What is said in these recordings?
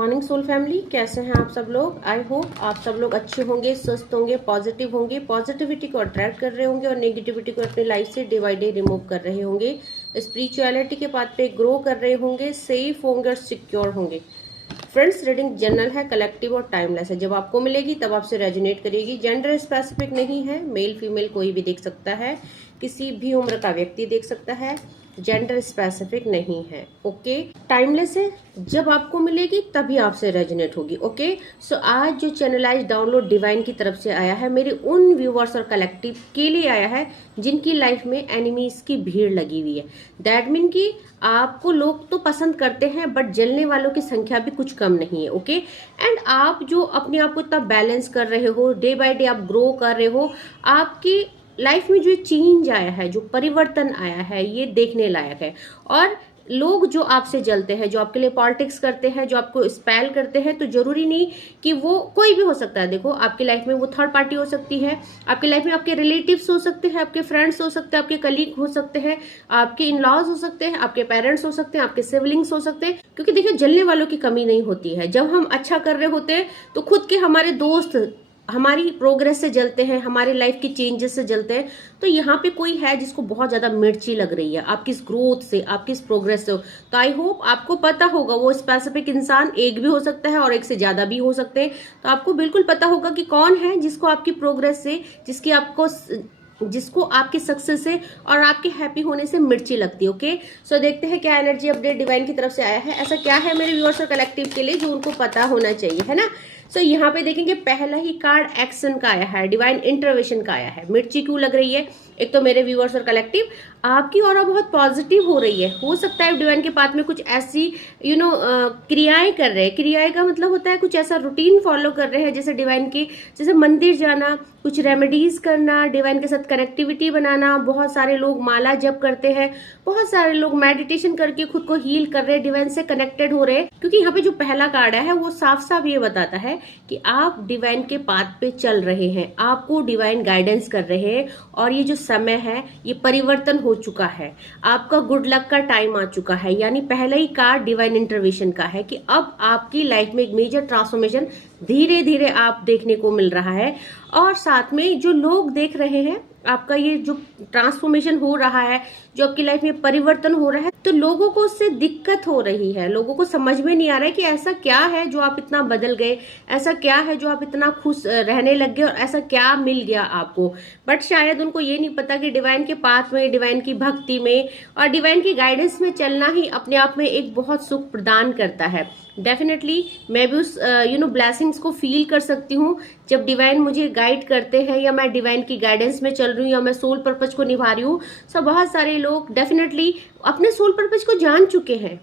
Morning soul family, कैसे हैं आप सब लोग। आई होप आप सब लोग अच्छे होंगे, स्वस्थ होंगे, पॉजिटिव होंगे, पॉजिटिविटी को अट्रैक्ट कर रहे होंगे और नेगेटिविटी को अपनी लाइफ से डे बाय डे रिमूव कर रहे होंगे, स्पिरिचुअलिटी के पाथ पे ग्रो कर रहे होंगे, सेफ होंगे और सिक्योर होंगे। फ्रेंड्स, रीडिंग जनरल है, कलेक्टिव और टाइमलेस है। जब आपको मिलेगी तब आपसे रेजोनेट करेगी। जेंडर स्पेसिफिक नहीं है, मेल फीमेल कोई भी देख सकता है, किसी भी उम्र का व्यक्ति देख सकता है, जेंडर स्पेसिफिक नहीं है। ओके, टाइमलेस है, जब आपको मिलेगी तभी आपसे रेजोनेट होगी। ओके, सो आज जो चैनलाइज डाउनलोड डिवाइन की तरफ से आया है, मेरे उन व्यूवर्स और कलेक्टिव के लिए आया है जिनकी लाइफ में एनिमीज की भीड़ लगी हुई है। दैट मीन कि आपको लोग तो पसंद करते हैं बट जलने वालों की संख्या भी कुछ कम नहीं है। ओके, एंड आप जो अपने आप को इतना बैलेंस कर रहे हो, डे बाय डे आप ग्रो कर रहे हो, आपकी लाइफ में जो चेंज आया है, जो परिवर्तन आया है, ये देखने लायक है। और लोग जो आपसे जलते हैं, जो आपके लिए पॉलिटिक्स करते हैं, जो आपको स्पेल करते हैं, तो जरूरी नहीं कि वो कोई भी हो सकता है। देखो, आपकी लाइफ में वो थर्ड पार्टी हो सकती है, आपकी लाइफ में आपके रिलेटिव्स हो सकते हैं, आपके फ्रेंड्स हो सकते हैं, आपके कलीग हो सकते हैं, आपके इन लॉज हो सकते हैं, आपके पेरेंट्स हो सकते हैं, आपके सिबलिंग्स हो सकते हैं। क्योंकि देखिए, जलने वालों की कमी नहीं होती है। जब हम अच्छा कर रहे होते हैं तो खुद के हमारे दोस्त हमारी प्रोग्रेस से जलते हैं, हमारी लाइफ की चेंजेस से जलते हैं। तो यहाँ पे कोई है जिसको बहुत ज्यादा मिर्ची लग रही है आपकी इस ग्रोथ से, आपकी इस प्रोग्रेस से। तो आई होप आपको पता होगा वो स्पेसिफिक इंसान एक भी हो सकता है और एक से ज्यादा भी हो सकते हैं। तो आपको बिल्कुल पता होगा कि कौन है जिसको आपकी प्रोग्रेस से, जिसको आपकी सक्सेस से और आपके हैप्पी होने से मिर्ची लगती है। ओके, सो देखते हैं क्या एनर्जी अपडेट डिवाइन की तरफ से आया है। ऐसा क्या है मेरे व्यूअर्स और कलेक्टिव के लिए जो उनको पता होना चाहिए, है ना। सो यहाँ पे देखेंगे, पहला ही कार्ड एक्शन का आया है, डिवाइन इंटरवेंशन का आया है। मिर्ची क्यों लग रही है? एक तो मेरे व्यूअर्स और कलेक्टिव, आपकी ऑरा बहुत पॉजिटिव हो रही है। हो सकता है डिवाइन के पाथ में कुछ ऐसी क्रियाएं कर रहे हैं। क्रियाएं का मतलब होता है कुछ ऐसा रूटीन फॉलो कर रहे हैं, जैसे डिवाइन की, जैसे मंदिर जाना, कुछ रेमेडीज करना, डिवाइन के साथ कनेक्टिविटी बनाना। बहुत सारे लोग माला जप करते हैं, बहुत सारे लोग मेडिटेशन करके खुद को हील कर रहे हैं, डिवाइन से कनेक्टेड हो रहे हैं। क्योंकि यहाँ पे जो पहला कार्ड है वो साफ साफ ये बताता है कि आप डिवाइन के पाथ पे चल रहे हैं, आपको डिवाइन गाइडेंस कर रहे हैं और ये जो समय है ये परिवर्तन हो चुका है, आपका गुड लक का टाइम आ चुका है। यानी पहला ही कार्ड डिवाइन इंटरवेंशन का है कि अब आपकी लाइफ में एक मेजर ट्रांसफॉर्मेशन धीरे धीरे आप देखने को मिल रहा है। और साथ में जो लोग देख रहे हैं आपका ये जो ट्रांसफॉर्मेशन हो रहा है, जो आपकी लाइफ में परिवर्तन हो रहा है, तो लोगों को उससे दिक्कत हो रही है। लोगों को समझ में नहीं आ रहा है कि ऐसा क्या है जो आप इतना बदल गए, ऐसा क्या है जो आप इतना खुश रहने लग गए और ऐसा क्या मिल गया आपको। बट शायद उनको ये नहीं पता कि डिवाइन के पाथ में, डिवाइन की भक्ति में और डिवाइन की गाइडेंस में चलना ही अपने आप में एक बहुत सुख प्रदान करता है। डेफिनेटली मैं भी उस ब्लेसिंग्स को फील कर सकती हूँ जब डिवाइन मुझे गाइड करते हैं, या मैं डिवाइन की गाइडेंस में चल रही हूँ, या मैं सोल पर्पज को निभा रही हूँ। सो बहुत सारे लोग डेफिनेटली अपने सोल पर्पज को जान चुके हैं।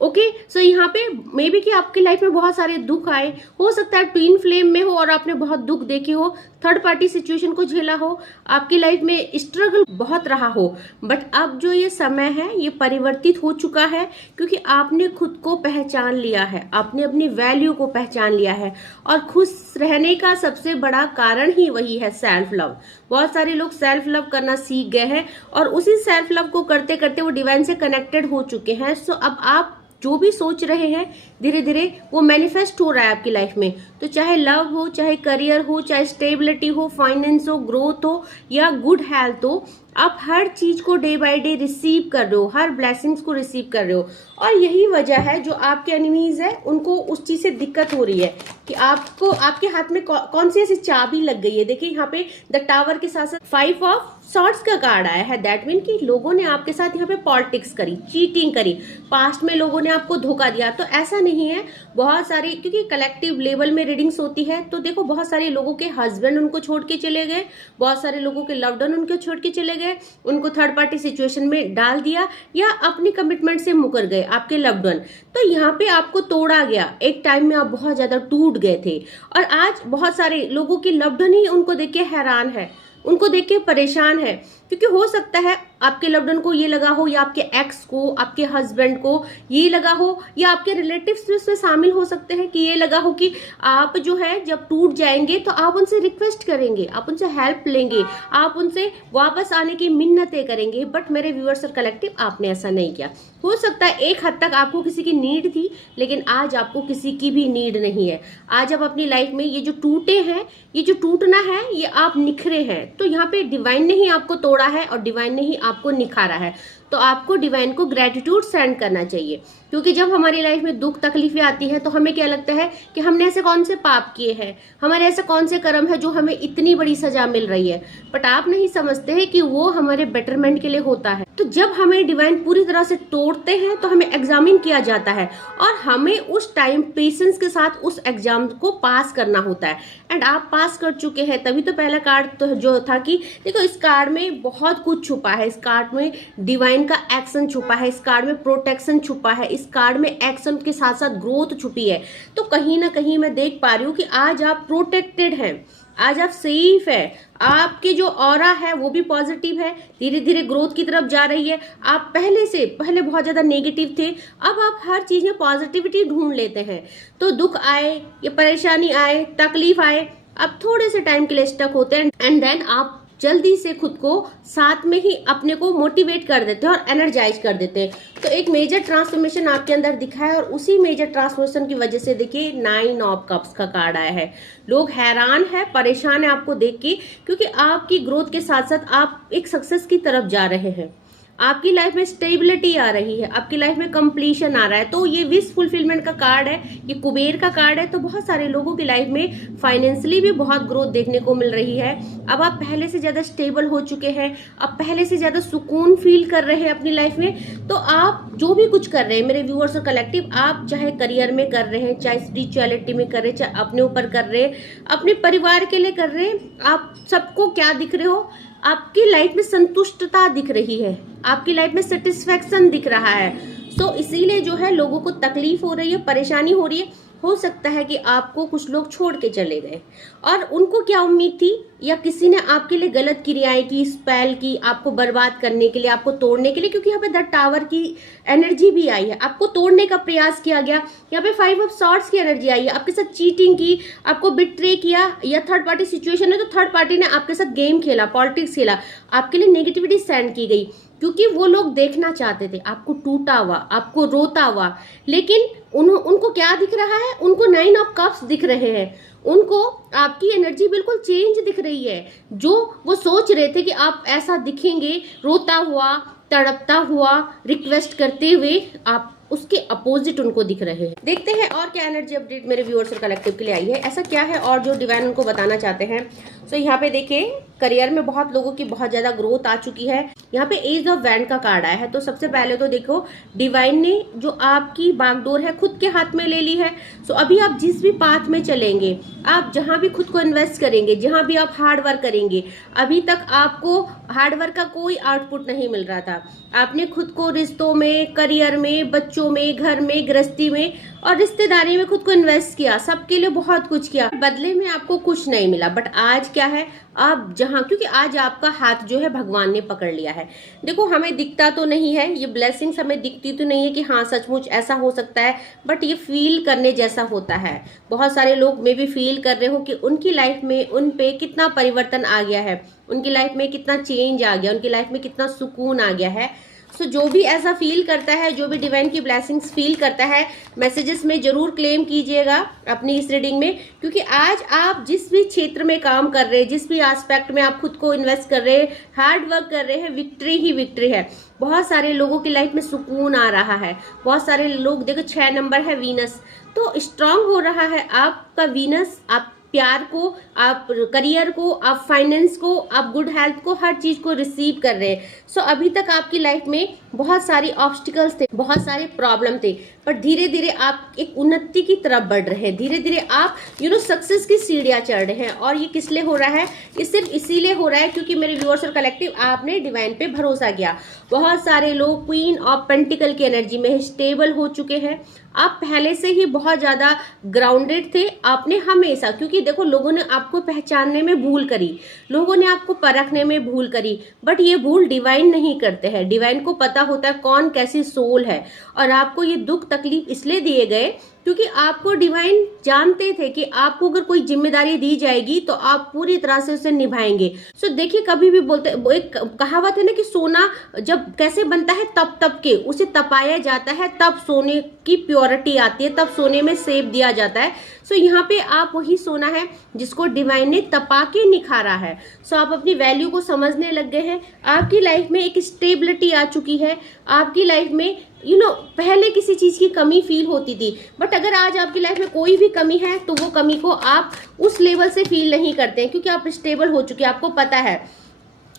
ओके, सो यहाँ पे मे बी कि आपकी लाइफ में बहुत सारे दुख आए, हो सकता है ट्विन फ्लेम में हो और आपने बहुत दुख देखे हो, थर्ड पार्टी सिचुएशन को झेला हो, आपकी लाइफ में स्ट्रगल बहुत रहा हो। बट अब जो ये समय है ये परिवर्तित हो चुका है, क्योंकि आपने खुद को पहचान लिया है, आपने अपनी वैल्यू को पहचान लिया है। और खुश रहने का सबसे बड़ा कारण ही वही है, सेल्फ लव। बहुत सारे लोग सेल्फ लव करना सीख गए हैं और उसी सेल्फ लव को करते करते वो डिवाइन से कनेक्टेड हो चुके हैं। सो अब आप जो भी सोच रहे हैं धीरे धीरे वो मैनिफेस्ट हो रहा है आपकी लाइफ में। तो चाहे लव हो, चाहे करियर हो, चाहे स्टेबिलिटी हो, फाइनेंस हो, ग्रोथ हो या गुड हेल्थ हो, आप हर चीज को डे बाय डे रिसीव कर रहे हो, हर ब्लेसिंग्स को रिसीव कर रहे हो। और यही वजह है जो आपके एनिमीज है उनको उस चीज से दिक्कत हो रही है कि आपको, आपके हाथ में कौन सी ऐसी चाबी लग गई है। देखिए यहाँ पे द टावर के साथ साथ 5 ऑफ सॉर्ड्स का कार्ड आया है। दैट मीन कि लोगों ने आपके साथ यहाँ पे पॉलिटिक्स करी, चीटिंग करी, पास्ट में लोगों ने आपको धोखा दिया। तो ऐसा नहीं है, बहुत सारी, क्योंकि कलेक्टिव लेवल में रीडिंग्स होती है, तो देखो बहुत सारे लोगों के हस्बैंड उनको छोड़ के चले गए, बहुत सारे लोगों के लव्ड वन उनको छोड़ के चले गए, उनको थर्ड पार्टी सिचुएशन में डाल दिया, या अपनी कमिटमेंट से मुकर गए आपके लव्ड वन। तो यहाँ पे आपको तोड़ा गया, एक टाइम में आप बहुत ज्यादा टूट गए थे और आज बहुत सारे लोगों की लव्ड वन ही उनको देख के हैरान है, उनको देख के परेशान है। क्योंकि हो सकता है आपके लव्ड वन को ये लगा हो, या आपके एक्स को, आपके हस्बैंड को ये लगा हो, या आपके रिलेटिव्स भी उसमें शामिल हो सकते हैं कि ये लगा हो कि आप जो है जब टूट जाएंगे तो आप उनसे रिक्वेस्ट करेंगे, आप उनसे हेल्प लेंगे, आप उनसे वापस आने की मिन्नतें करेंगे। बट मेरे व्यूअर्स और कलेक्टिव, आपने ऐसा नहीं किया। हो सकता है एक हद तक आपको किसी की नीड थी, लेकिन आज आपको किसी की भी नीड नहीं है। आज आप अपनी लाइफ में ये जो टूटे हैं, ये जो टूटना है, ये आप निखरे हैं। तो यहाँ पे डिवाइन ने ही आपको तोड़ा है और डिवाइन ने ही आपको निखारा है। तो आपको डिवाइन को ग्रेटिट्यूड सेंड करना चाहिए, क्योंकि जब हमारी लाइफ में दुख तकलीफें आती हैं तो हमें क्या लगता है कि हमने ऐसे कौन से पाप किए हैं, हमारे ऐसे कौन से कर्म है जो हमें इतनी बड़ी सजा मिल रही है। बट आप नहीं समझते हैं कि वो हमारे बेटरमेंट के लिए होता है। तो जब हमें डिवाइन पूरी तरह से तोड़ते हैं तो हमें एग्जामिन किया जाता है और हमें उस टाइम पेशेंस के साथ उस एग्जाम को पास करना होता है। एंड आप पास कर चुके हैं, तभी तो पहला कार्ड तो जो था कि देखो इस कार्ड में बहुत कुछ छुपा है। इस कार्ड में डिवाइन का एक्शन छुपा है, इस कार्ड में प्रोटेक्शन छुपा है, इस कार्ड में एक्शन के साथ साथ ग्रोथ छुपी है। तो कहीं ना कहीं मैं देख पा रही हूँ कि आज आप प्रोटेक्टेड हैं, आज आप सेफ है, आपकी जो ऑरा है वो भी पॉजिटिव है, धीरे धीरे ग्रोथ की तरफ जा रही है। आप पहले बहुत ज्यादा नेगेटिव थे, अब आप हर चीज में पॉजिटिविटी ढूंढ लेते हैं। तो दुख आए या परेशानी आए, तकलीफ आए, आप थोड़े से टाइम के लिए स्टक होते हैं एंड देन आप जल्दी से खुद को साथ में ही अपने को मोटिवेट कर देते हैं और एनर्जाइज कर देते हैं। तो एक मेजर ट्रांसफॉर्मेशन आपके अंदर दिखा है और उसी मेजर ट्रांसफॉर्मेशन की वजह से देखिए 9 ऑफ कप्स का कार्ड आया है। लोग हैरान है, परेशान है आपको देख के, क्योंकि आपकी ग्रोथ के साथ साथ आप एक सक्सेस की तरफ जा रहे हैं। आपकी लाइफ में स्टेबिलिटी आ रही है, आपकी लाइफ में कंप्लीशन आ रहा है। तो ये विश फुलफिलमेंट का कार्ड है, ये कुबेर का कार्ड है। तो बहुत सारे लोगों की लाइफ में फाइनेंशियली भी बहुत ग्रोथ देखने को मिल रही है। अब आप पहले से ज्यादा स्टेबल हो चुके हैं, अब पहले से ज्यादा सुकून फील कर रहे हैं अपनी लाइफ में। तो आप जो भी कुछ कर रहे हैं मेरे व्यूअर्स और कलेक्टिव, आप चाहे करियर में कर रहे हैं, चाहे स्पिरिचुअलिटी में कर रहे हैं, चाहे अपने ऊपर कर रहे हैं, अपने परिवार के लिए कर रहे हैं, आप सबको क्या दिख रहे हो, आपकी लाइफ में संतुष्टता दिख रही है, आपकी लाइफ में सेटिस्फेक्शन दिख रहा है। सो इसीलिए जो है लोगों को तकलीफ हो रही है, परेशानी हो रही है। हो सकता है कि आपको कुछ लोग छोड़ के चले गए और उनको क्या उम्मीद थी, या किसी ने आपके लिए गलत क्रियाएं की, स्पेल की, आपको बर्बाद करने के लिए, आपको तोड़ने के लिए। क्योंकि यहाँ पे द टावर की एनर्जी भी आई है, आपको तोड़ने का प्रयास किया गया। यहाँ पे 5 ऑफ सॉर्ड्स की एनर्जी आई है, आपके साथ चीटिंग की, आपको बिट्रे किया, या थर्ड पार्टी सिचुएशन है तो थर्ड पार्टी ने आपके साथ गेम खेला, पॉलिटिक्स खेला, आपके लिए नेगेटिविटी सेंड की गई। क्योंकि वो लोग देखना चाहते थे आपको टूटा हुआ, आपको रोता हुआ। लेकिन उनको क्या दिख रहा है, उनको 9 ऑफ कप्स दिख रहे हैं, उनको आपकी एनर्जी बिल्कुल चेंज दिख रही है। जो वो सोच रहे थे कि आप ऐसा दिखेंगे, रोता हुआ, तड़पता हुआ, रिक्वेस्ट करते हुए, आप उसके अपोजिट उनको दिख रहे हैं। देखते हैं और क्या एनर्जी अपडेट मेरे व्यूअर्स और कलेक्टिव के लिए आई है, ऐसा क्या है और जो डिवाइन उनको बताना चाहते हैं। सो यहाँ पे देखिए करियर में बहुत लोगों की बहुत ज्यादा ग्रोथ आ चुकी है। यहाँ पे एज ऑफ वैंड का कार्ड आया है। तो सबसे पहले तो देखो डिवाइन ने जो आपकी बागडोर है खुद के हाथ में ले ली है। सो अभी आप जिस भी पाथ में चलेंगे, आप जहां भी खुद को इन्वेस्ट करेंगे, जहां भी आप हार्ड वर्क करेंगे, अभी तक आपको हार्ड वर्क का कोई आउटपुट नहीं मिल रहा था। आपने खुद को रिश्तों में, करियर में, बच्चों में, घर में, गृहस्थी में और रिश्तेदारी में खुद को इन्वेस्ट किया, सबके लिए बहुत कुछ किया, बदले में आपको कुछ नहीं मिला। बट आज क्या है, आप जहां, क्योंकि आज आपका हाथ जो है भगवान ने पकड़ लिया है। देखो हमें दिखता तो नहीं है, ये ब्लेसिंग्स हमें दिखती तो नहीं है कि हाँ सचमुच ऐसा हो सकता है, बट ये फील करने जैसा होता है। बहुत सारे लोग में भी फील कर रहे हो कि उनकी लाइफ में उन पे कितना परिवर्तन आ गया है, उनकी लाइफ में कितना चेंज आ गया, उनकी लाइफ में कितना सुकून आ गया है। सो जो भी ऐसा फील करता है, जो भी डिवाइन की ब्लेसिंग्स फील करता है, मैसेजेस में जरूर क्लेम कीजिएगा अपनी इस रीडिंग में। क्योंकि आज आप जिस भी क्षेत्र में काम कर रहे हैं, जिस भी एस्पेक्ट में आप खुद को इन्वेस्ट कर रहे हैं, हार्ड वर्क कर रहे हैं, विक्ट्री ही विक्ट्री है। बहुत सारे लोगों की लाइफ में सुकून आ रहा है। बहुत सारे लोग, देखो 6 नंबर है वीनस, तो स्ट्रांग हो रहा है आपका वीनस। आप प्यार को, आप करियर को, आप फाइनेंस को, आप गुड हेल्थ को, हर चीज को रिसीव कर रहे हैं। सो अभी तक आपकी लाइफ में बहुत सारी ऑब्स्टिकल्स थे, बहुत सारे प्रॉब्लम थे, पर धीरे धीरे आप एक उन्नति की तरफ बढ़ रहे हैं, धीरे धीरे आप सक्सेस की सीढ़ियां चढ़ रहे हैं। और ये किस लिए हो रहा है? ये सिर्फ इसीलिए हो रहा है क्योंकि मेरे व्यूअर्स और कलेक्टिव आपने डिवाइन पे भरोसा किया। बहुत सारे लोग क्वीन ऑफ पेंटिकल की एनर्जी में स्टेबल हो चुके हैं। आप पहले से ही बहुत ज्यादा ग्राउंडेड थे। आपने हमेशा, क्योंकि देखो लोगों ने आपको पहचानने में भूल करी, लोगों ने आपको परखने में भूल करी, बट ये भूल डिवाइन नहीं करते हैं। डिवाइन को पता होता है कौन कैसी सोल है। और आपको ये दुख तकलीफ इसलिए दिए गए क्योंकि आपको डिवाइन जानते थे कि आपको अगर कोई जिम्मेदारी दी जाएगी तो आप पूरी तरह से उसे निभाएंगे। सो देखिए, कभी भी बोलते, एक कहावत है ना कि सोना जब कैसे बनता है, तप के उसे तपाया जाता है, तब सोने की प्योरिटी आती है, तब सोने में शेप दिया जाता है। सो यहाँ पे आप वही सोना है जिसको डिवाइन ने तपा के निखारा है। सो आप अपनी वैल्यू को समझने लग गए हैं। आपकी लाइफ में एक स्टेबिलिटी आ चुकी है। आपकी लाइफ में पहले किसी चीज की कमी फील होती थी, बट अगर आज आपकी लाइफ में कोई भी कमी है तो वो कमी को आप उस लेवल से फील नहीं करते हैं क्योंकि आप स्टेबल हो चुके हैं। आपको पता है,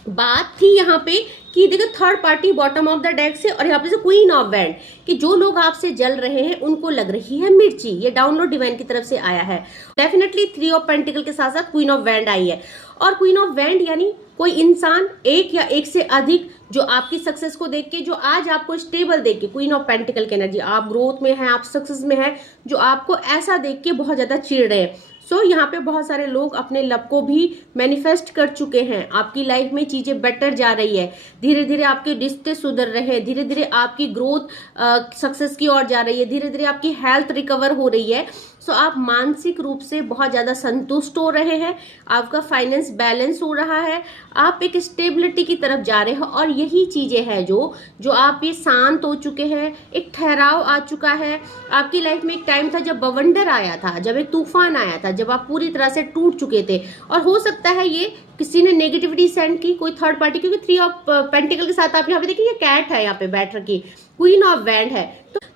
बात थी यहाँ पे कि देखो third party bottom of the deck से, और यहाँ पे से क्वीन ऑफ वैंड, कि जो लोग आपसे जल रहे हैं उनको लग रही है मिर्ची। ये डाउनलोड डिवाइन की तरफ से आया है। डेफिनेटली 3 ऑफ पेंटिकल के साथ साथ क्वीन ऑफ वैंड आई है। और क्वीन ऑफ वैंड यानी कोई इंसान, एक या एक से अधिक, जो आपकी सक्सेस को देख के, जो आज आपको स्टेबल देख के, क्वीन ऑफ पेंटिकल की एनर्जी, आप ग्रोथ में हैं, आप सक्सेस में हैं, जो आपको ऐसा देख के बहुत ज्यादा चिढ़ रहे हैं। सो यहाँ पे बहुत सारे लोग अपने लव को भी मैनिफेस्ट कर चुके हैं। आपकी लाइफ में चीजें बेटर जा रही है, धीरे धीरे आपके रिश्ते सुधर रहे हैं, धीरे धीरे आपकी ग्रोथ सक्सेस की ओर जा रही है, धीरे धीरे आपकी हेल्थ रिकवर हो रही है। सो आप मानसिक रूप से बहुत ज्यादा संतुष्ट हो रहे हैं, आपका फाइनेंस बैलेंस हो रहा है, आप एक स्टेबिलिटी की तरफ जा रहे हैं। और यही चीजें हैं जो आप ये शांत हो चुके हैं, एक ठहराव आ चुका है। आपकी लाइफ में एक टाइम था जब बवंडर आया था, जब एक तूफान आया था, जब आप पूरी तरह से टूट चुके थे। और हो सकता है ये किसी ने नेगेटिविटी सेंड की, कोई थर्ड पार्टी, क्योंकि 3 ऑफ पेंटिकल के साथ आप यहाँ पे देखिए, ये कैट है यहाँ पे बैठ रखी, क्वीन ऑफ वैंड है।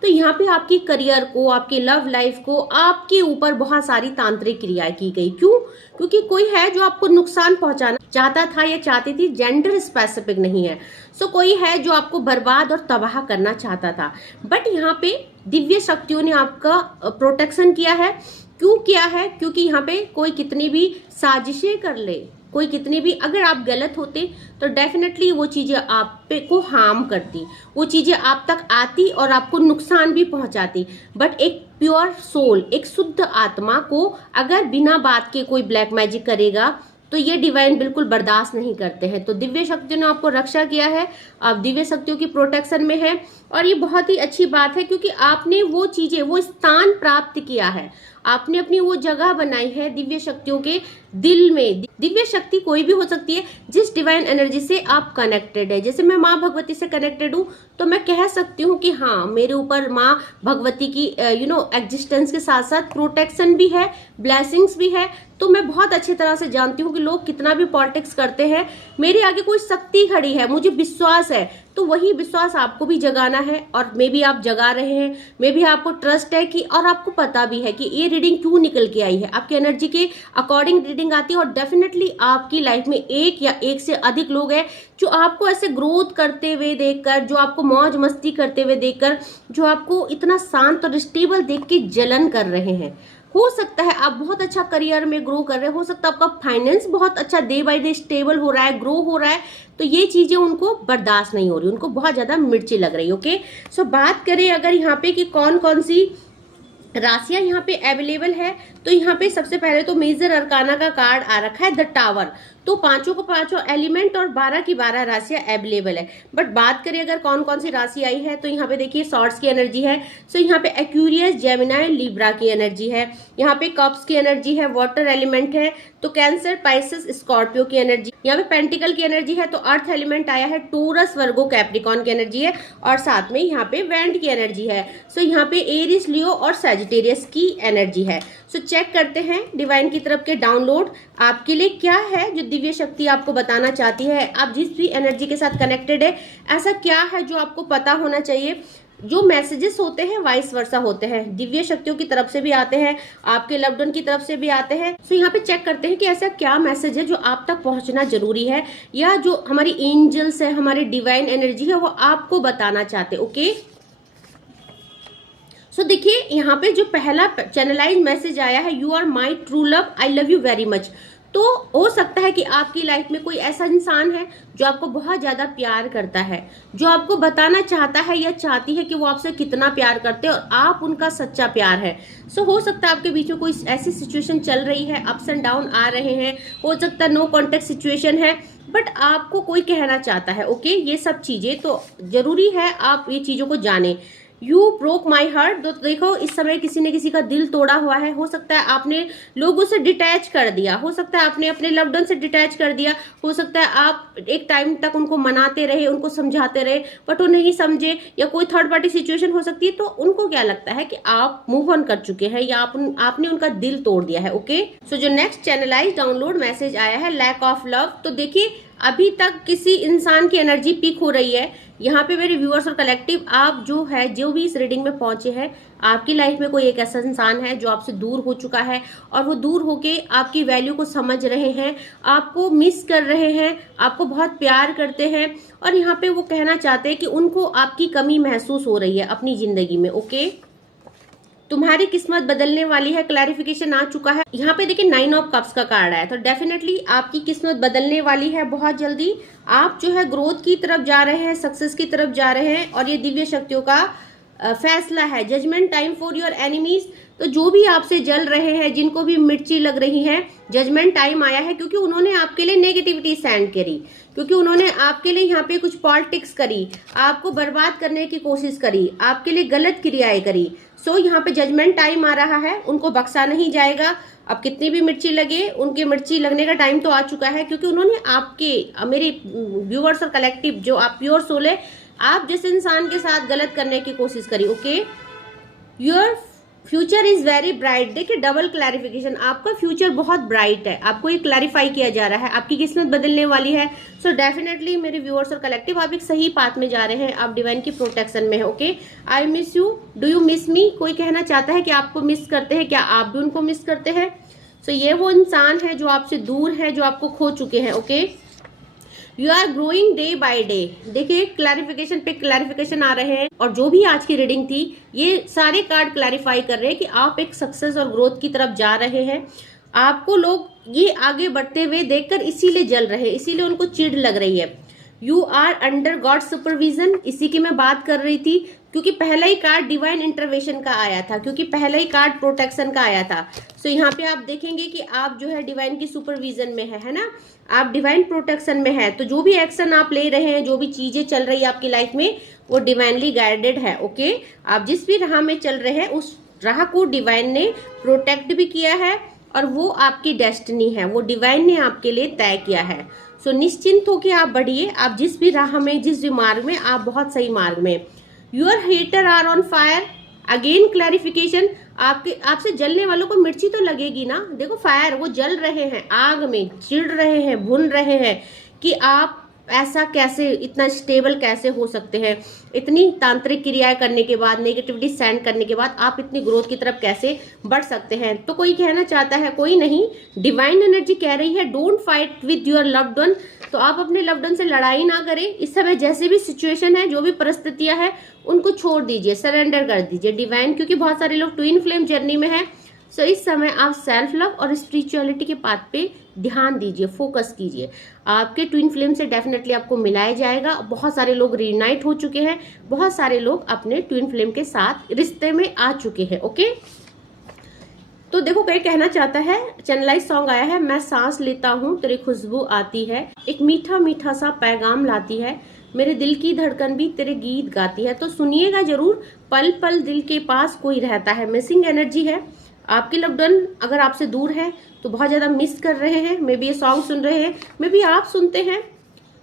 तो यहाँ पे आपकी करियर को, आपकी लव लाइफ को, आपके ऊपर बहुत सारी तांत्रिक क्रियाएं की गई। क्यों? क्योंकि कोई है जो आपको नुकसान पहुंचाना चाहता था या चाहती थी, जेंडर स्पेसिफिक नहीं है। सो कोई है जो आपको बर्बाद और तबाह करना चाहता था, बट यहाँ पे दिव्य शक्तियों ने आपका प्रोटेक्शन किया है। क्यों किया है? क्योंकि यहाँ पे कोई कितनी भी साजिशें कर ले, कोई कितनी भी, अगर आप गलत होते तो डेफिनेटली वो चीजें आप पे को हार्म करती, वो चीजें आप तक आती और आपको नुकसान भी पहुंचाती। बट एक प्योर सोल, एक शुद्ध आत्मा को अगर बिना बात के कोई ब्लैक मैजिक करेगा तो ये डिवाइन बिल्कुल बर्दाश्त नहीं करते हैं। तो दिव्य शक्तियों ने आपको रक्षा किया है, आप दिव्य शक्तियों की प्रोटेक्शन में हैं। और ये बहुत ही अच्छी बात है क्योंकि आपने वो चीजें, वो स्थान प्राप्त किया है, आपने अपनी वो जगह बनाई है दिव्य शक्तियों के दिल में। दिव्य शक्ति कोई भी हो सकती है जिस डिवाइन एनर्जी से आप कनेक्टेड है। जैसे मैं माँ भगवती से कनेक्टेड हूँ तो मैं कह सकती हूँ कि हाँ, मेरे ऊपर माँ भगवती की एग्जिस्टेंस के साथ साथ प्रोटेक्शन भी है, ब्लेसिंग्स भी है। तो मैं बहुत अच्छी तरह से जानती हूँ कि लोग कितना भी पॉलिटिक्स करते हैं, मेरे आगे कोई शक्ति खड़ी है, मुझे विश्वास है। तो वही विश्वास आपको भी जगाना है, और मे भी आप जगा रहे हैं, मे भी आपको ट्रस्ट है कि, और आपको पता भी है कि ये रीडिंग क्यों निकल के आई है, आपकी एनर्जी के अकॉर्डिंग रीडिंग आती है। और डेफिनेटली आपकी लाइफ में एक या एक से अधिक लोग हैं जो आपको ऐसे ग्रोथ करते हुए देखकर, जो आपको मौज मस्ती करते हुए देखकर, जो आपको इतना शांत और स्टेबल देख के जलन कर रहे हैं। हो सकता है आप बहुत अच्छा करियर में ग्रो कर रहे हो सकता है आपका फाइनेंस बहुत अच्छा डे बाय डे स्टेबल हो रहा है, ग्रो हो रहा है, तो ये चीजें उनको बर्दाश्त नहीं हो रही, उनको बहुत ज्यादा मिर्ची लग रही है। ओके, सो बात करें अगर यहाँ पे कि कौन कौन सी राशियां यहाँ पे अवेलेबल है, तो यहाँ पे सबसे पहले तो मेजर अरकाना का कार्ड आ रखा है द टावर। तो पांचों को पांचों एलिमेंट और 12 की 12 राशियां अवेलेबल है। बट बात करें अगर कौन कौन सी राशि आई है, तो यहाँ पे देखिए सॉर्ड्स की एनर्जी है। सो यहाँ पे एक्यूरियस, जेमिनाई, लिब्रा की एनर्जी है। यहाँ पे कप्स की एनर्जी है, वाटर एलिमेंट है। तो कैंसर, पाइसेस, स्कॉर्पियो की एनर्जी। यहाँ पे पेंटिकल की एनर्जी है, तो अर्थ एलिमेंट आया है। टोरस, वर्गो, कैप्रिकॉन की एनर्जी है, और साथ में यहाँ पे वैंड की एनर्जी है। सो यहाँ पे एरिस, लियो और सैजिटेरियस की एनर्जी है। सो चेक करते हैं डिवाइन की तरफ के डाउनलोड आपके लिए क्या है, जो दिव्य शक्ति आपको बताना चाहती है। आप जिस भी एनर्जी के साथ कनेक्टेड है, ऐसा क्या है जो आपको पता होना चाहिए। जो मैसेजेस होते हैं वाइस वर्सा होते हैं, दिव्य शक्तियों की तरफ से भी आते हैं, आपके लव्ड वन की तरफ से भी आते हैं। सो यहाँ पे चेक करते हैं कि ऐसा क्या मैसेज है जो आप तक पहुंचना जरूरी है, या जो हमारी एंजल्स है, हमारी डिवाइन एनर्जी है, वो आपको बताना चाहते। ओके, सो देखिए यहाँ पे जो पहला चैनलाइज मैसेज आया है, you are my true love, I love you very much. तो हो सकता है कि आपकी लाइफ में कोई ऐसा इंसान है जो आपको बहुत ज्यादा प्यार करता है, जो आपको बताना चाहता है या चाहती है कि वो आपसे कितना प्यार करते हैं और आप उनका सच्चा प्यार है। सो हो सकता है आपके बीच में कोई ऐसी सिचुएशन चल रही है, अप्स एंड डाउन आ रहे हैं, हो सकता है नो कॉन्टेक्ट सिचुएशन है, बट आपको कोई कहना चाहता है। ओके, ये सब चीजें तो जरूरी है आप ये चीजों को जाने। यू ब्रोक माई हार्ट, तो देखो इस समय किसी ने किसी का दिल तोड़ा हुआ है। हो सकता है आपने लोगों से डिटैच कर दिया, हो सकता है आपने अपने लव्ड वन से डिटैच कर दिया, हो सकता है आप एक टाइम तक उनको मनाते रहे, उनको समझाते रहे, बट वो नहीं समझे, या कोई थर्ड पार्टी सिचुएशन हो सकती है। तो उनको क्या लगता है कि आप मूव ऑन कर चुके हैं या आपने उनका दिल तोड़ दिया है। ओके, सो जो नेक्स्ट चैनलाइज डाउनलोड मैसेज आया है, लैक ऑफ लव। तो देखिए अभी तक किसी इंसान की एनर्जी पीक हो रही है। यहाँ पे मेरे व्यूअर्स और कलेक्टिव, आप जो भी इस रीडिंग में पहुंचे हैं, आपकी लाइफ में कोई एक ऐसा इंसान है जो आपसे दूर हो चुका है और वो दूर होके आपकी वैल्यू को समझ रहे हैं, आपको मिस कर रहे हैं, आपको बहुत प्यार करते हैं, और यहाँ पे वो कहना चाहते हैं कि उनको आपकी कमी महसूस हो रही है अपनी जिंदगी में। ओके, तुम्हारी किस्मत बदलने वाली है, क्लैरिफिकेशन आ चुका है। यहाँ पे देखिए 9 ऑफ कप्स का कार्ड आया, तो डेफिनेटली आपकी किस्मत बदलने वाली है बहुत जल्दी। आप जो है ग्रोथ की तरफ जा रहे हैं, सक्सेस की तरफ जा रहे हैं, और ये दिव्य शक्तियों का फैसला है। Judgement time for your enemies, तो जो भी आपसे जल रहे हैं, जिनको भी मिर्ची लग रही है, जजमेंट टाइम आया है, क्योंकि उन्होंने आपके लिए नेगेटिविटी सेंड करी, क्योंकि उन्होंने आपके लिए यहाँ पे कुछ पॉलिटिक्स करी, आपको बर्बाद करने की कोशिश करी, आपके लिए गलत क्रियाएं करी। सो यहाँ पे जजमेंट टाइम आ रहा है, उनको बख्शा नहीं जाएगा। अब कितनी भी मिर्ची लगे, उनकी मिर्ची लगने का टाइम तो आ चुका है, क्योंकि उन्होंने आपके, मेरे व्यूअर्स और कलेक्टिव, जो आप प्योर सोल है, आप जिस इंसान के साथ गलत करने की कोशिश करी। Okay, your future is very bright. देखिए डबल क्लैरिफिकेशन, आपका फ्यूचर बहुत ब्राइट है, आपको ये क्लैरिफाई किया जा रहा है, आपकी किस्मत बदलने वाली है। सो डेफिनेटली मेरे व्यूअर्स और कलेक्टिव, आप एक सही पाथ में जा रहे हैं, आप डिवाइन की प्रोटेक्शन में है। Okay, I miss you, do you miss मी, कोई कहना चाहता है कि आपको मिस करते हैं, क्या आप भी उनको मिस करते हैं। सो ये वो इंसान है जो आपसे दूर है, जो आपको खो चुके हैं। Okay, you are growing day by day. देखिए क्लैरिफिकेशन पे क्लैरिफिकेशन आ रहे हैं, और जो भी आज की रीडिंग थी, ये सारे कार्ड क्लैरिफाई कर रहे हैं कि आप एक सक्सेस और ग्रोथ की तरफ जा रहे हैं। आपको लोग ये आगे बढ़ते हुए देखकर इसीलिए जल रहे हैं, इसीलिए उनको चिढ़ लग रही है। You are under God supervision, इसी की मैं बात कर रही थी, क्योंकि पहला ही कार्ड डिवाइन इंटरवेंशन का आया था, क्योंकि पहला ही कार्ड प्रोटेक्शन का आया था। सो यहाँ पे आप देखेंगे कि आप जो है डिवाइन की सुपरविजन में है ना, आप डिवाइन प्रोटेक्शन में है। तो जो भी एक्शन आप ले रहे हैं, जो भी चीजें चल रही है आपकी लाइफ में, वो डिवाइनली गाइडेड है। ओके, आप जिस भी राह में चल रहे हैं, उस राह को डिवाइन ने प्रोटेक्ट भी किया है, और वो आपकी डेस्टिनी है, वो डिवाइन ने आपके लिए तय किया है। सो निश्चिंत होकर आप बढ़िए, आप जिस भी राह में, जिस भी मार्ग में, आप बहुत सही मार्ग में। Your hater are on fire, again clarification, आपसे जलने वालों को मिर्ची तो लगेगी ना। देखो फायर, वो जल रहे हैं, आग में चिढ़ रहे हैं, भुन रहे हैं कि आप ऐसा कैसे, इतना स्टेबल कैसे हो सकते हैं, इतनी तांत्रिक क्रियाएं करने के बाद, नेगेटिविटी सेंड करने के बाद आप इतनी ग्रोथ की तरफ कैसे बढ़ सकते हैं। तो कोई कहना चाहता है, कोई नहीं, डिवाइन एनर्जी कह रही है don't fight with your loved one. तो आप अपने लव्ड वन से लड़ाई ना करें इस समय, जैसे भी सिचुएशन है, जो भी परिस्थितियां है, उनको छोड़ दीजिए, सरेंडर कर दीजिए डिवाइन, क्योंकि बहुत सारे लोग ट्विन फ्लेम जर्नी में है। सो इस समय आप सेल्फ लव और स्पिरिचुअलिटी के पाथ पे ध्यान दीजिए, फोकस कीजिए। आपके ट्विन फ्लेम से डेफिनेटली आपको मिलाया जाएगा। बहुत सारे लोग रीयूनाइट हो चुके हैं, बहुत सारे लोग अपने ट्विन फ्लेम के साथ रिश्ते में आ चुके हैं। ओके, तो देखो कई कहना चाहता है, चैनलाइज सॉन्ग आया है, मैं सांस लेता हूँ तेरी खुशबू आती है, एक मीठा मीठा सा पैगाम लाती है, मेरे दिल की धड़कन भी तेरे गीत गाती है। तो सुनिएगा जरूर, पल पल दिल के पास कोई रहता है। मिसिंग एनर्जी है, आपके लव्ड वन अगर आपसे दूर है तो बहुत ज्यादा मिस कर रहे हैं, मे बी ये सॉन्ग सुन रहे हैं, मे बी आप सुनते हैं।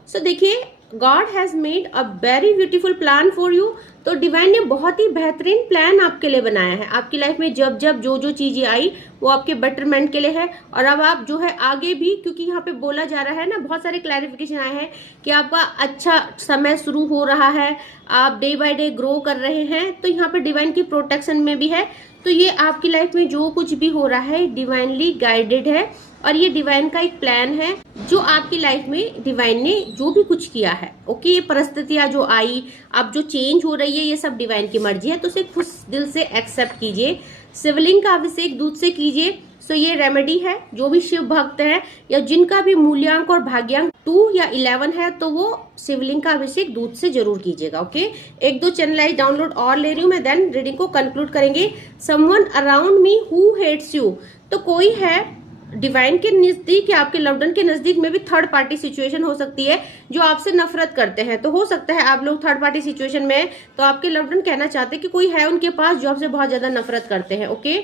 सो देखिए, God has made a very beautiful plan for you. तो डिवाइन ने बहुत ही बेहतरीन प्लान आपके लिए बनाया है। आपकी लाइफ में जब जब जो जो चीजें आई, वो आपके बेटरमेंट के लिए है। और अब आप जो है आगे भी, क्योंकि यहाँ पे बोला जा रहा है ना, बहुत सारे क्लैरिफिकेशन आए हैं कि आपका अच्छा समय शुरू हो रहा है, आप डे बाय डे ग्रो कर रहे हैं। तो यहाँ पे डिवाइन की प्रोटेक्शन में भी है। तो ये आपकी लाइफ में जो कुछ भी हो रहा है डिवाइनली गाइडेड है और ये डिवाइन का एक प्लान है जो आपकी लाइफ में डिवाइन ने जो भी कुछ किया है। ओके, ये परिस्थितियां जो आई, अब जो चेंज हो रही है, ये सब डिवाइन की मर्जी है। तो उसे खुश दिल से एक्सेप्ट कीजिए। शिवलिंग का अभिषेक दूध से कीजिए। सो ये रेमेडी है। जो भी शिव भक्त है या जिनका भी मूल्यांक और भाग्यांक 2 या 11 है तो वो शिवलिंग का अभिषेक दूध से जरूर कीजिएगा। ओके, 1-2 चैनल डाउनलोड और ले रही हूँ मैं, देन रीडिंग को कंक्लूड करेंगे। Someone around me who hates you, तो कोई है डिवाइन के नजदीक या आपके लव्ड वन के नजदीक में भी थर्ड पार्टी सिचुएशन हो सकती है जो आपसे नफरत करते हैं। तो हो सकता है आप लोग थर्ड पार्टी सिचुएशन में, तो आपके लव्ड वन कहना चाहते हैं कि कोई है उनके पास जो आपसे बहुत ज्यादा नफरत करते हैं। Okay,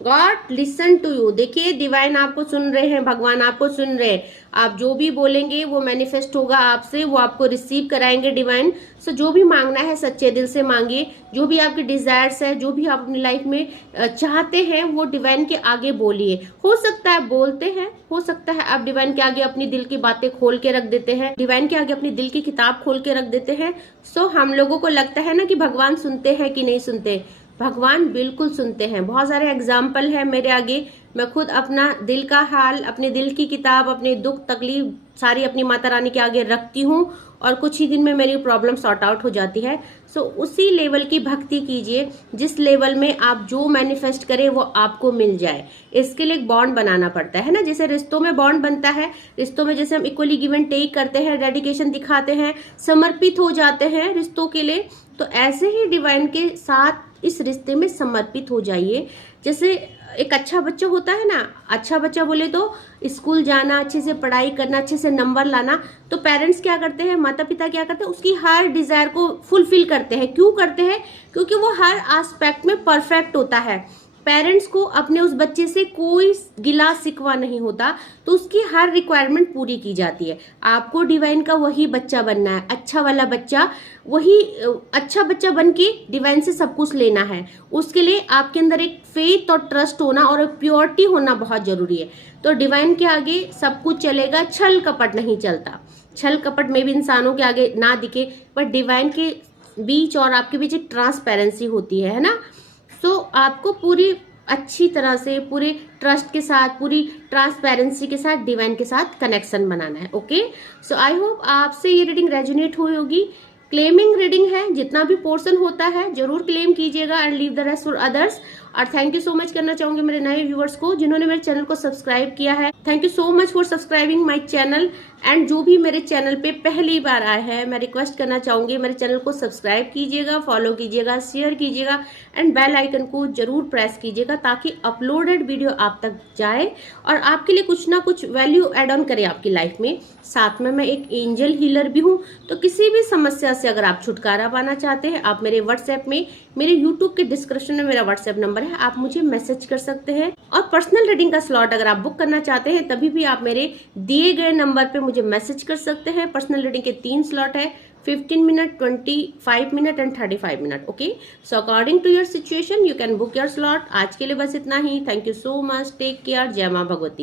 God listen to you. देखिए डिवाइन आपको सुन रहे हैं, भगवान आपको सुन रहे हैं। आप जो भी बोलेंगे वो मैनिफेस्ट होगा आपसे, वो आपको रिसीव कराएंगे डिवाइन। सो जो भी मांगना है सच्चे दिल से मांगिए। जो भी आपके डिजायर्स है, जो भी आप अपनी लाइफ में चाहते हैं, वो डिवाइन के आगे बोलिए। हो सकता है बोलते हैं, हो सकता है आप डिवाइन के आगे अपनी दिल की बातें खोल के रख देते हैं, डिवाइन के आगे अपनी दिल की किताब खोल के रख देते हैं। सो हम लोगों को लगता है ना कि भगवान सुनते हैं कि नहीं सुनते। भगवान बिल्कुल सुनते हैं। बहुत सारे एग्जाम्पल है मेरे आगे। मैं खुद अपना दिल का हाल, अपने दिल की किताब, अपने दुख तकलीफ सारी अपनी माता रानी के आगे रखती हूँ और कुछ ही दिन में मेरी प्रॉब्लम सॉर्ट आउट हो जाती है। सो उसी लेवल की भक्ति कीजिए जिस लेवल में आप जो मैनिफेस्ट करें वो आपको मिल जाए। इसके लिए एक बॉन्ड बनाना पड़ता है ना, जैसे रिश्तों में बॉन्ड बनता है। रिश्तों में जैसे हम इक्वली गिव एंड टेक करते हैं, डेडिकेशन दिखाते हैं, समर्पित हो जाते हैं रिश्तों के लिए, तो ऐसे ही डिवाइन के साथ इस रिश्ते में समर्पित हो जाइए। जैसे एक अच्छा बच्चा होता है ना, अच्छा बच्चा बोले तो स्कूल जाना, अच्छे से पढ़ाई करना, अच्छे से नंबर लाना, तो पेरेंट्स क्या करते हैं, माता पिता क्या करते हैं, उसकी हर डिजायर को फुलफिल करते हैं। क्यों करते हैं? क्योंकि वो हर एस्पेक्ट में परफेक्ट होता है। पेरेंट्स को अपने उस बच्चे से कोई गिला शिकवा नहीं होता, तो उसकी हर रिक्वायरमेंट पूरी की जाती है। आपको डिवाइन का वही बच्चा बनना है, अच्छा वाला बच्चा, वही अच्छा बच्चा बन के डिवाइन से सब कुछ लेना है। उसके लिए आपके अंदर एक फेथ और ट्रस्ट होना और प्योरिटी होना बहुत जरूरी है। तो डिवाइन के आगे सब कुछ चलेगा, छल कपट नहीं चलता। छल कपट में भी इंसानों के आगे ना दिखे, पर डिवाइन के बीच और आपके बीच एक ट्रांसपेरेंसी होती है ना। सो आपको पूरी अच्छी तरह से, पूरे ट्रस्ट के साथ, पूरी ट्रांसपेरेंसी के साथ डिवाइन के साथ कनेक्शन बनाना है। ओके, सो आई होप आपसे ये रीडिंग रेजोनेट हुई होगी। क्लेमिंग रीडिंग है, जितना भी पोर्शन होता है जरूर क्लेम कीजिएगा and leave the rest for others. और थैंक यू सो मच करना चाहूंगी मेरे नए व्यूअर्स को जिन्होंने मेरे चैनल को सब्सक्राइब किया है। Thank you so much for subscribing my channel. And जो भी मेरे चैनल पे पहली बार आए हैं, मैं रिक्वेस्ट करना चाहूंगी मेरे चैनल को सब्सक्राइब कीजिएगा, फॉलो कीजिएगा, शेयर कीजिएगा एंड बेल आइकन को जरूर प्रेस कीजिएगा ताकि अपलोडेड वीडियो आप तक जाए और आपके लिए कुछ ना कुछ वैल्यू एड ऑन करे आपकी लाइफ में। साथ में मैं एक एंजल हीलर भी हूँ, तो किसी भी समस्या से अगर आप छुटकारा पाना चाहते हैं, आप मेरे व्हाट्सएप में, मेरे यूट्यूब के डिस्क्रिप्शन में मेरा व्हाट्सएप नंबर है, आप मुझे मैसेज कर सकते हैं। और पर्सनल रीडिंग का स्लॉट अगर आप बुक करना चाहते हैं तभी भी आप मेरे दिए गए नंबर पे मुझे मैसेज कर सकते हैं। पर्सनल रीडिंग के 3 स्लॉट है, 15 minute, 25 minute and 35 minute. Okay, so according to your situation you can book your slot. आज के लिए बस इतना ही। Thank you so much, take care, जय माँ भगवती।